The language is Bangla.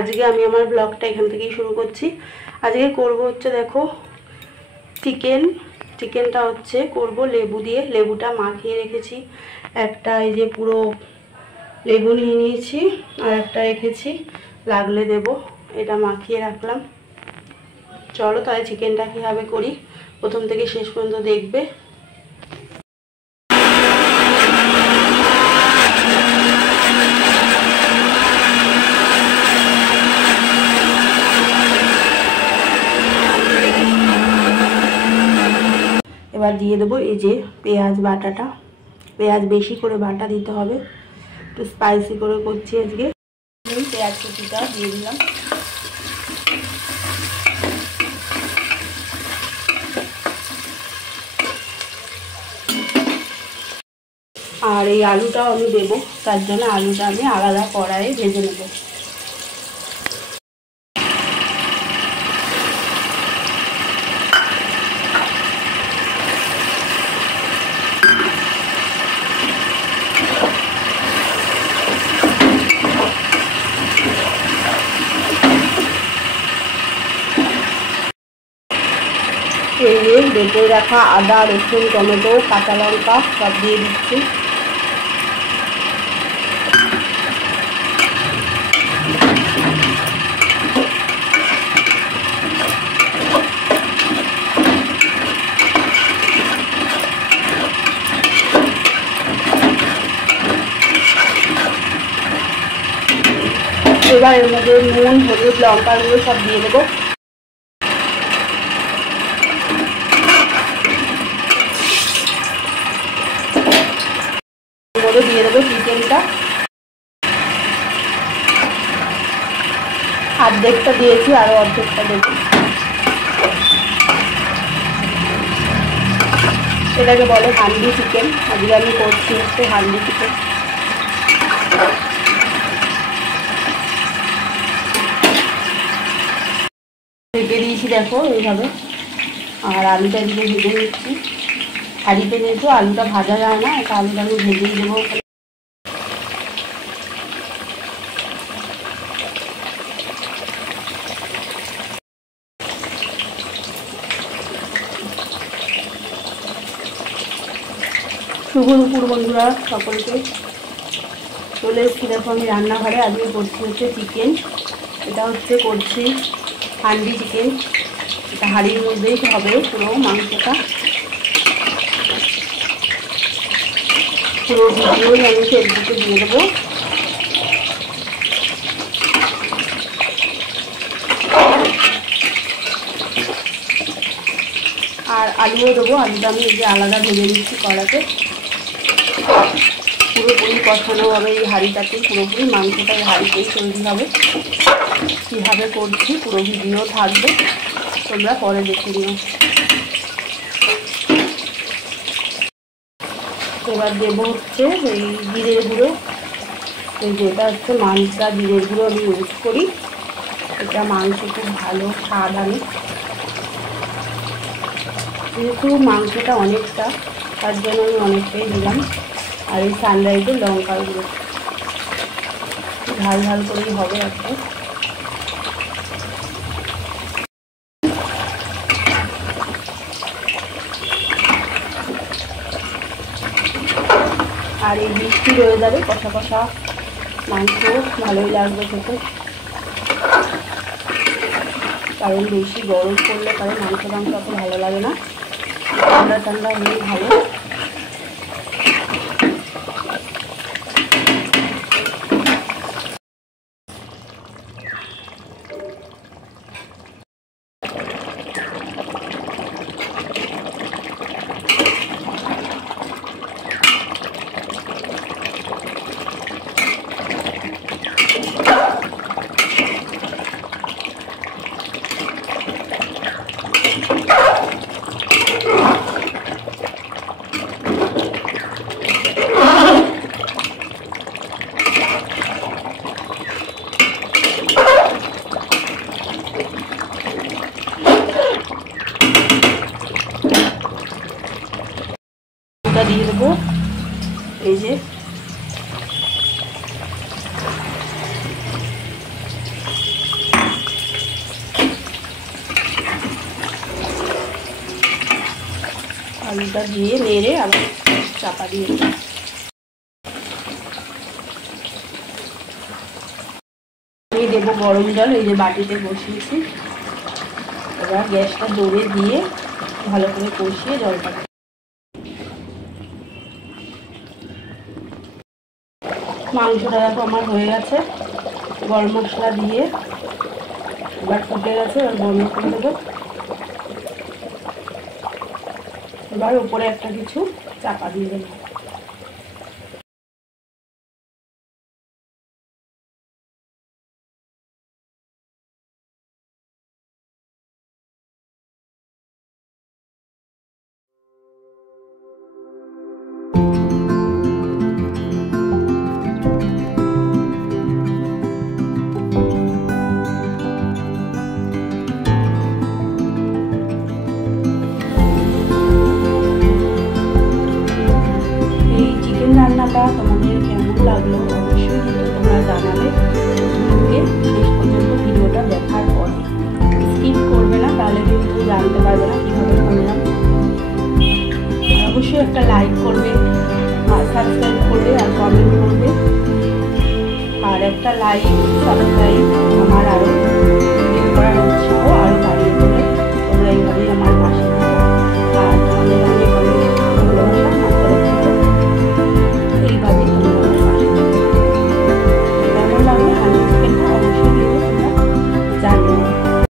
আজকে আমি আমার ব্লগটা এখান থেকেই শুরু করছি। আজকে করব হচ্ছে দেখো চিকেনটা হচ্ছে করব লেবু দিয়ে। লেবুটা মাখিয়ে রেখেছি, একটা এই যে পুরো লেবু নিয়ে নিয়েছি আর একটা রেখেছি, লাগলে দেব। এটা মাখিয়ে রাখলাম। চলো তাহলে চিকেনটা কীভাবে করি প্রথম থেকে শেষ পর্যন্ত দেখবে। এবার দিয়ে দেবো এই যে পেঁয়াজ বাটাটা। পেঁয়াজ বেশি করে বাটা দিতে হবে, একটু স্পাইসি করে করছি আজকে। পেঁয়াজ কুচিটা দিয়ে দিলাম। আর এই আলুটাও আমি দেবো, তার জন্য আলুটা আমি আলাদা কড়াইয়ে ভেজে নেব। এই যে বেটে রাখা আদা, রসুন, টমেটো, কাঁচা লঙ্কা সব দিয়ে দিচ্ছি। এবার এর মধ্যে নুন, হলুদ, লঙ্কা গুঁড়ো সব দিয়ে দেবো। দিয়ে দেবো চিকেনটা, অর্ধেকটা দিয়েছি আরো অর্ধেকটা দেবো। এটাকে বলে হান্ডি চিকেন। আজকে আমি করছি হচ্ছে হান্ডি চিকেন। রেখে দিয়েছি দেখো এইভাবে। আর আলুটা এদিকে ভেজে নিচ্ছি। হাঁড়িতে যেহেতু আলুটা ভাজা যায় না, এটা আলুটা আমি ভেজেই দেবো। শুভ দুপুর বন্ধুরা সকলকে। চলে এসেছি দেখো আমি রান্নাঘরে। আজকে করছি হচ্ছে চিকেন। এটা হচ্ছে করছি হান্ডি চিকেন। এটা হাঁড়ির মধ্যেই হবে পুরো মাংসটা। পুরো ভিডিওই আমি ফেসবুকে দিয়ে দেবো। আর আলুও দেবো। আলুটা আমি এই যে আলাদা ভেজে নিচ্ছি কড়াতে। পুরোপুরি কষানো হবে এই হাঁড়িটাতে, পুরোপুরি মাংসটা এই হাঁড়িতেই তৈরি হবে। কীভাবে করছি পুরো ভিডিও থাকবে, তোমরা পরে দেখে নিও। এবার দেবো হচ্ছে এই জিরের গুঁড়ো। এই যেটা হচ্ছে মাংসটা জিরের গুঁড়ো আমি ইউজ করি। এটা মাংস খুব ভালো স্বাদ আনে। যেহেতু মাংসটা অনেকটা, তার জন্য আমি অনেকটাই দিলাম। আর এই সানরাইজের লঙ্কার গুঁড়ো ঝাল ঝাল করেই হবে একটা। আর এই বৃষ্টি রয়ে যাবে, কষা কষা মাংস ভালোই লাগবে খেতে। কারণ বেশি গরম করলে পরে মাংস অত ভালো লাগে না, ঠান্ডা ঠান্ডা হলেই ভালো। দিয়ে দেবো এই যে আলুটা দিয়ে নেড়ে আবার চাপা দিয়ে দেবো। আমি দেবো গরম জল, এই যে বাটিতে বসিয়েছি। এবার গ্যাসটা জোরে দিয়ে ভালো করে কষিয়ে জলটা, মাংসটা দেখো আমার হয়ে গেছে। গরম মশলা দিয়ে এবার ফুটে গেছে, এবার বন্ধ করে দেবো। এবার উপরে একটা কিছু চাপা দিয়ে দেবো। রান্নাটা তোমাদের কেমন লাগলো অবশ্যই কিন্তু তোমরা জানাবে। শেষ পর্যন্ত ভিডিওটা দেখার পরে স্কিপ করবে না, তাহলে কিন্তু জানতে পারবে না কীভাবে করলাম। অবশ্যই একটা লাইক করবে আর সাবস্ক্রাইব করবে আর কমেন্ট করবে। আর একটা লাইক সাবস্ক্রাইব আমার আরও ভিডিও করার উৎসাহ আরও বাড়িয়ে দেবে। তোমরা এইভাবেই আমার